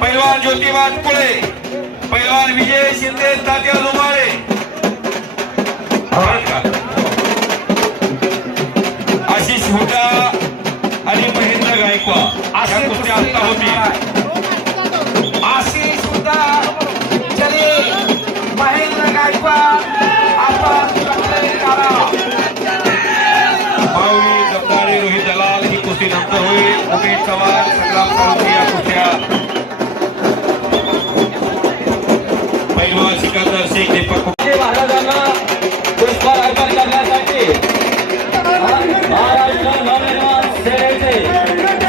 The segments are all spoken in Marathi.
पैलवान ज्योतिबा पुळे, पैलवान विजय शिंदे तात्या दुमाळे, आशिष हुडा आणि महेंद्र गायकवाड अशा कुस्त्या आता होती। आशिष हुडा चले महेंद्र गायकवाड आपण माऊली जगदाळे रोहित दलाल ही कुस्ती नंतर होईल। उमेश चव्हाण संग्राम साळुंखे या कुस्त्या पैलवान सिकंदर शेख दीपक महाराजांना पुष्पहार अर्पण करण्यासाठी महाराष्ट्र नवनिर्माण सेनेचे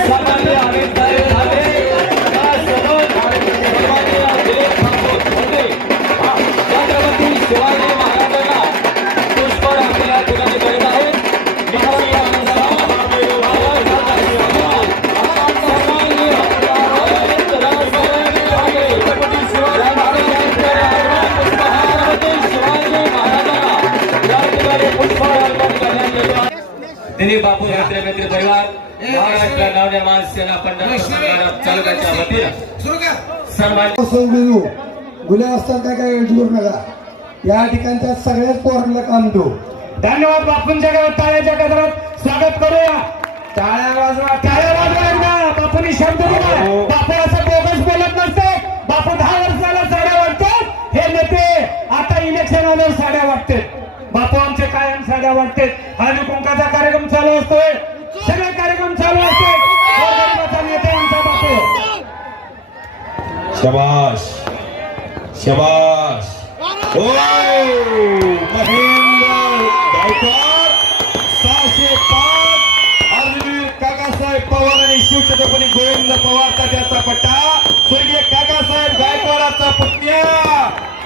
सन्माननीय अमित धारे छत्रपती शिवाजी महाराजांना पुष्पहार अर्पण करण्यात येत आहे। दिलीप बापू मित्र परिवार महाराष्ट्र नवनिर्माण सेना पंढरपूर तालुक्याच्या वतीनं सन्मान गुन्हे असतात काय जोर नका या ठिकाणच्या सगळ्याच पोरांना काम देऊ। धन्यवाद। बापूंच्या गावात टाळ्याच्या गजरात स्वागत करूया। टाळ्या वाजवा, टाळ्या वाजवा एकदा। बापूंनी शब्द दिला, बापू असं बोगस बोलत नसते। बापू 10 वर्षाला साड्या वाटतात, हे नेते आता इलेक्शन आल्यावर साड्या वाटतात। बापू आमचे कायम साड्या वाटतात। हळदी कुंकाचा कार्यक्रम चालू असतोय, सगळे कार्यक्रम चालू असतात। गोरगरिबाचा नेते आमचा बापू। शाबाश शाबाश। ओ महेंद्र गायकवाड 605 अग्निवीर काकासाहेब पवार आणि शिवछत्रपती गोविंद पवार तात्याचा पट्टा, स्वर्गीय काकासाहेब गायकवाडाचा पुतण्या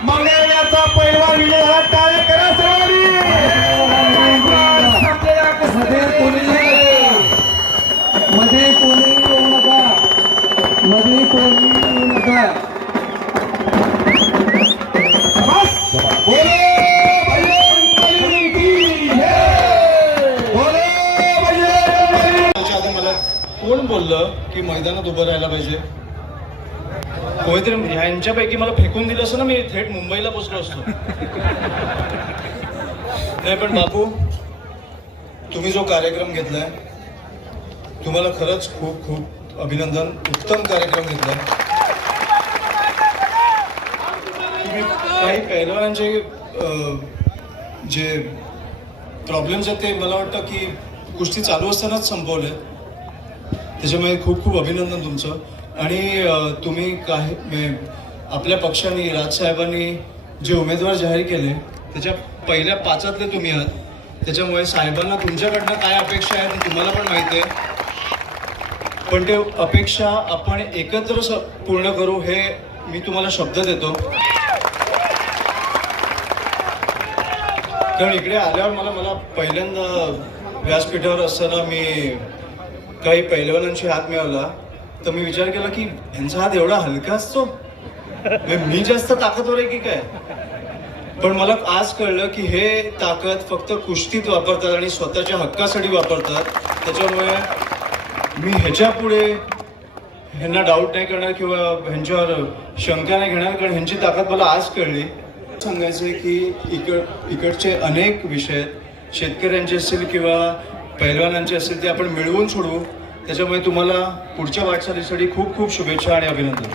मंगळवेढ्याचा पैलवान विजय झाला। टाळ्या करा सर्वांनी। मध्ये कोणी येऊ नका, मध्ये कोणी येऊ नका। कोण बोललं की मैदानात उभं राहायला पाहिजे? कोणीतरी ह्यांच्यापैकी मला फेकून दिलं असं ना, मी थेट मुंबईला पोचलो असतो। नाही पण बापू, तुम्ही जो कार्यक्रम घेतलाय तुम्हाला खरंच खूप खूप अभिनंदन। उत्तम कार्यक्रम घेतलाय तुम्ही। काही पैलवानांचे जे प्रॉब्लेम्स आहेत ते मला वाटतं की कुस्ती चालू असतानाच संपवले, त्याच्यामुळे खूप खूप अभिनंदन तुमचं। आणि तुम्ही काही आपल्या पक्षाने राजसाहेबांनी जे उमेदवार जाहीर केले त्याच्या पहिल्या 5 तुम्ही आहात, त्याच्यामुळे साहेबांना तुमच्याकडनं काय अपेक्षा आहे ते तुम्हाला पण माहिती आहे। पण ते अपेक्षा आपण एकत्र पूर्ण करू हे मी तुम्हाला शब्द देतो। कारण इकडे आल्यावर मला पहिल्यांदा व्यासपीठावर असताना मी काही पैलवानांशी हात मिळवला, तर मी विचार केला की यांचा हात एवढा हलका असतो, मी जास्त ताकदवर आहे की काय? पण मला आज कळलं की हे ताकद फक्त कुस्तीत वापरतात आणि स्वतःच्या हक्कासाठी वापरतात। त्याच्यामुळे मी ह्याच्या पुढे ह्यांना डाऊट नाही करणार किंवा ह्यांच्यावर शंका नाही घेणार, कारण ह्यांची ताकद मला आज कळली। सांगायचं आहे की इकडचे अनेक विषय आहेत, शेतकऱ्यांचे असतील किंवा पैलवानांचे असतील, ते आपण मिळवून सोडवू। त्याच्यामुळे तुम्हाला पुढच्या वाटचालीसाठी खूप खूप शुभेच्छा आणि अभिनंदन।